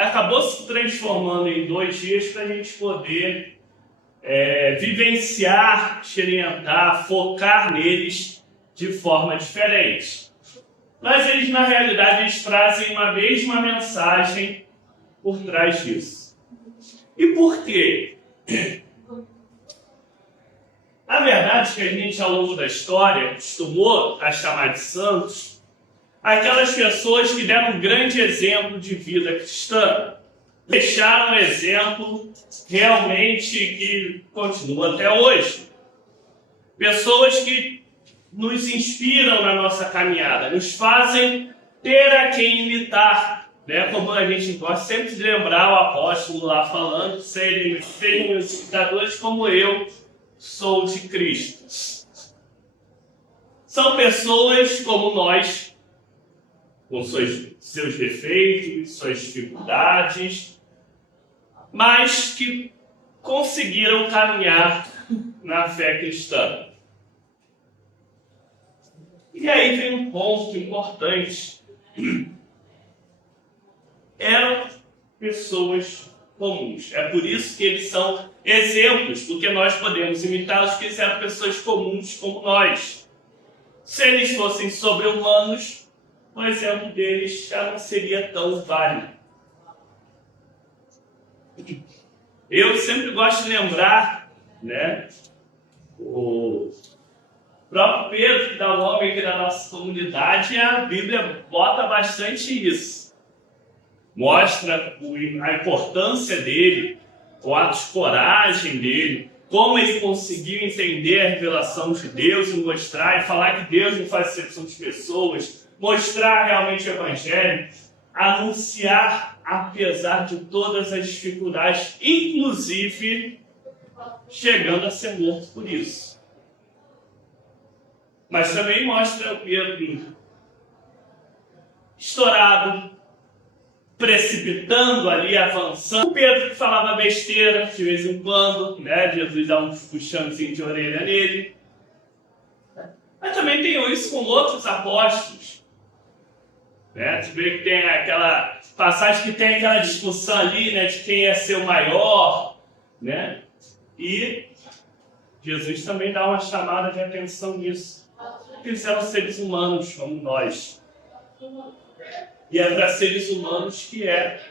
acabou se transformando em 2 dias para a gente poder vivenciar, experimentar, focar neles de forma diferente. Mas eles, na realidade, eles trazem uma mesma mensagem por trás disso. E por quê? A verdade é que a gente, ao longo da história, costumou a chamar de santos aquelas pessoas que deram um grande exemplo de vida cristã. Deixaram um exemplo realmente que continua até hoje. Pessoas que nos inspiram na nossa caminhada, nos fazem ter a quem imitar. Né? Como a gente gosta sempre de lembrar o apóstolo lá falando, serem meus imitadores como eu sou de Cristo. São pessoas como nós, com seus defeitos, suas dificuldades, mas que conseguiram caminhar na fé cristã. E aí vem um ponto importante. Eram pessoas comuns. É por isso que eles são exemplos, porque nós podemos imitá-los, porque eles eram pessoas comuns como nós. Se eles fossem sobre-humanos, o exemplo deles já não seria tão válido. Eu sempre gosto de lembrar, né, o próprio Pedro, que dá o nome aqui da nossa comunidade, a Bíblia bota bastante isso. Mostra a importância dele, o ato de coragem dele, como ele conseguiu entender a revelação de Deus e mostrar e falar que Deus não faz exceção de pessoas, mostrar realmente o Evangelho, anunciar apesar de todas as dificuldades, inclusive chegando a ser morto por isso. Mas também mostra o Pedro estourado, precipitando ali, avançando. O Pedro que falava besteira de vez em quando, né? Jesus dá um puxãozinho de orelha nele. Mas também tem isso com outros apóstolos. Né? Você vê que tem aquela passagem que tem aquela discussão ali, né, de quem ia ser o maior, né? E Jesus também dá uma chamada de atenção nisso. Porque eles eram seres humanos como nós. E é para seres humanos que é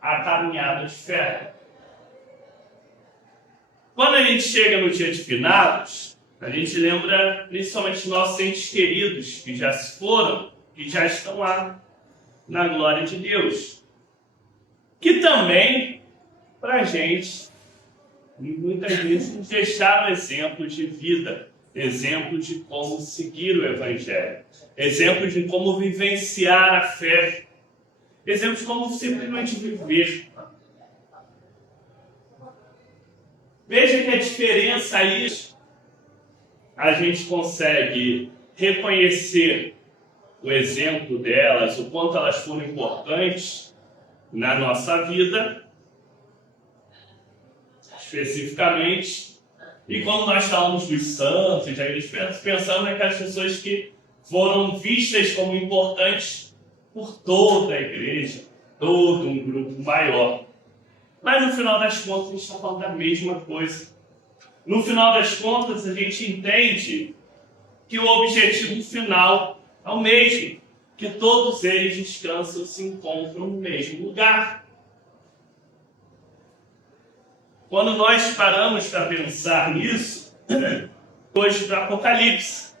a caminhada de fé. Quando a gente chega no dia de finados, a gente lembra principalmente nossos entes queridos que já se foram, que já estão lá na glória de Deus. Que também, para a gente, muitas vezes nos deixaram exemplos de vida, exemplos de como seguir o Evangelho, exemplos de como vivenciar a fé, exemplos de como simplesmente viver. Veja que a diferença aí, a gente consegue reconhecer o exemplo delas, o quanto elas foram importantes na nossa vida, especificamente. E quando nós falamos dos santos, já pensamos naquelas pessoas que foram vistas como importantes por toda a igreja, todo um grupo maior. Mas no final das contas a gente está falando da mesma coisa. No final das contas a gente entende que o objetivo final é o mesmo, que todos eles descansam e se encontram no mesmo lugar. Quando nós paramos para pensar nisso, hoje do Apocalipse,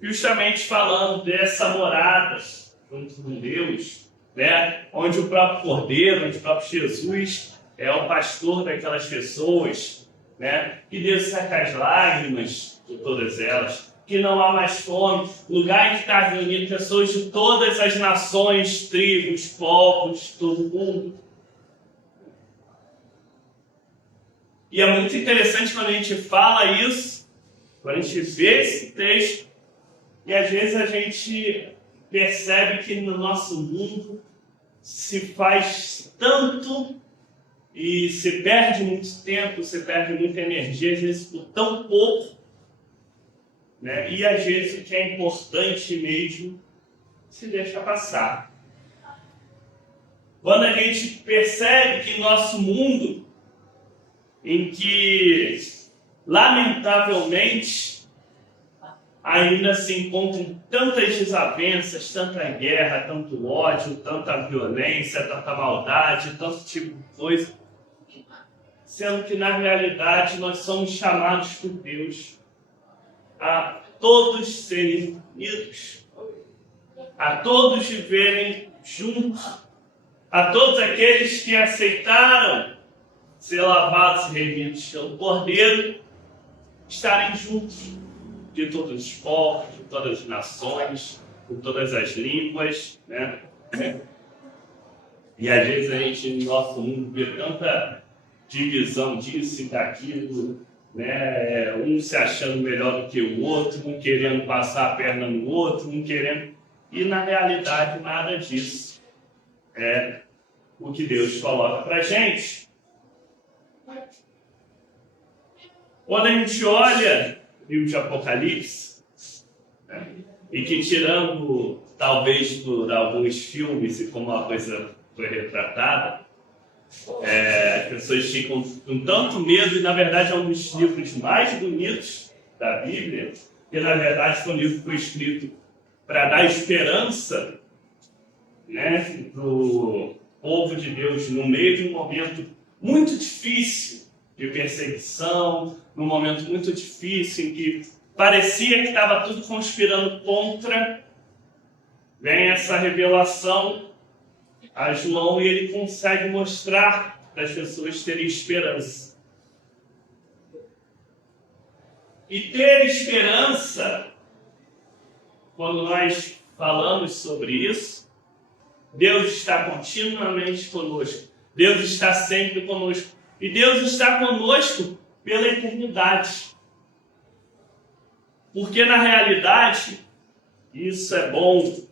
justamente falando dessa morada junto com Deus, né, onde o próprio Cordeiro, onde o próprio Jesus é o pastor daquelas pessoas, né, que Deus seca as lágrimas de todas elas, que não há mais fome, lugar em que está reunido pessoas de todas as nações, tribos, povos, todo mundo. E é muito interessante quando a gente fala isso, quando a gente vê esse texto, e às vezes a gente percebe que no nosso mundo se faz tanto e se perde muito tempo, se perde muita energia, às vezes por tão pouco, né? E às vezes o que é importante mesmo se deixa passar. Quando a gente percebe que nosso mundo, em que, lamentavelmente, ainda se encontram tantas desavenças, tanta guerra, tanto ódio, tanta violência, tanta maldade, tanto tipo de coisa, sendo que, na realidade, nós somos chamados por Deus a todos serem unidos, a todos viverem juntos, a todos aqueles que aceitaram ser lavados e remidos pelo Cordeiro, estarem juntos, de todos os povos, de todas as nações, de todas as línguas, né? E às vezes a gente, no nosso mundo, vê tanta divisão disso e daquilo, né? Um se achando melhor do que o outro, um querendo passar a perna no outro, um querendo... E na realidade nada disso é o que Deus coloca para a gente. Quando a gente olha o livro de Apocalipse, né, e que tirando talvez por alguns filmes e como a coisa foi retratada, as pessoas ficam com tanto medo, e na verdade é um dos livros mais bonitos da Bíblia, que na verdade foi um livro que foi escrito para dar esperança, né, para o povo de Deus no meio de um momento muito difícil de perseguição, num momento muito difícil em que parecia que estava tudo conspirando contra. Vem essa revelação a João e ele consegue mostrar para as pessoas terem esperança. E ter esperança, quando nós falamos sobre isso, Deus está continuamente conosco. Deus está sempre conosco. E Deus está conosco pela eternidade. Porque na realidade, isso é bom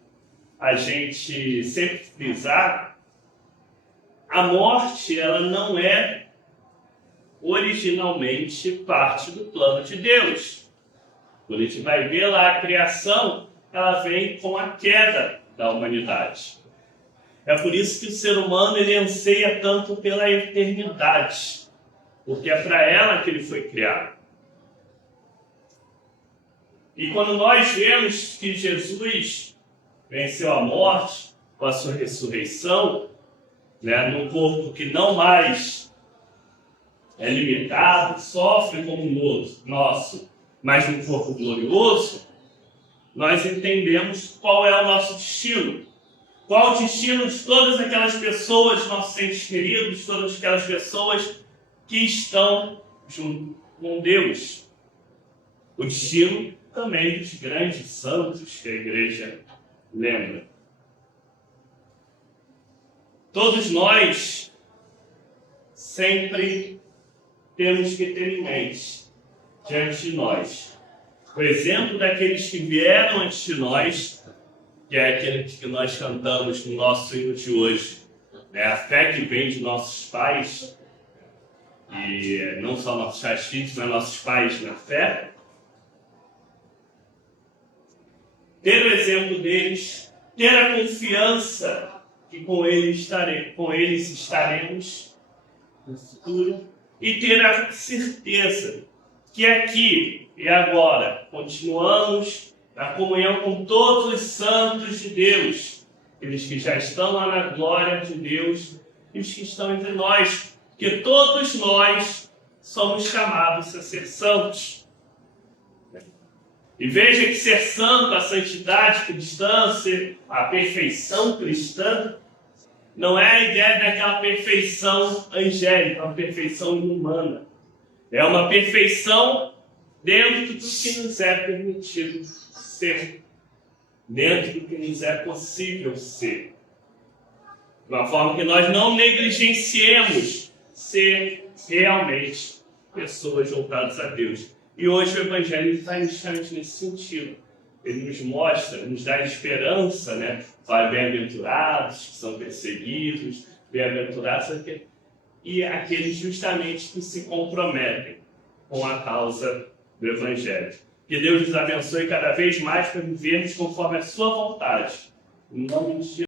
a gente sempre frisar, a morte ela não é originalmente parte do plano de Deus. Quando a gente vai ver lá a criação, ela vem com a queda da humanidade. É por isso que o ser humano ele anseia tanto pela eternidade, porque é para ela que ele foi criado. E quando nós vemos que Jesus venceu a morte com a sua ressurreição, né, num corpo que não mais é limitado, sofre como o nosso, mas num corpo glorioso, nós entendemos qual é o nosso destino. Qual o destino de todas aquelas pessoas, nossos entes queridos, todas aquelas pessoas que estão junto com Deus. O destino também dos grandes santos que a igreja lembra. Todos nós sempre temos que ter em mente, diante de nós, o exemplo daqueles que vieram antes de nós, que é aquele que nós cantamos no nosso hino de hoje, né? A fé que vem de nossos pais, e não só nossos pais filhos, mas nossos pais na fé. Ter o exemplo deles, ter a confiança que com eles estaremos no futuro, e ter a certeza que aqui e agora continuamos na comunhão com todos os santos de Deus, aqueles que já estão lá na glória de Deus e os que estão entre nós, que todos nós somos chamados a ser santos. E veja que ser santo, a santidade cristã, a perfeição cristã, não é a ideia daquela perfeição angélica, uma perfeição humana. É uma perfeição dentro do que nos é permitido ser, dentro do que nos é possível ser. De uma forma que nós não negligenciemos ser realmente pessoas voltadas a Deus. E hoje o Evangelho está justamente nesse sentido. Ele nos mostra, nos dá esperança, né? Fala bem-aventurados que são perseguidos, bem-aventurados e aqueles justamente que se comprometem com a causa do Evangelho. Que Deus nos abençoe cada vez mais para vivermos conforme a sua vontade. Em nome de Jesus.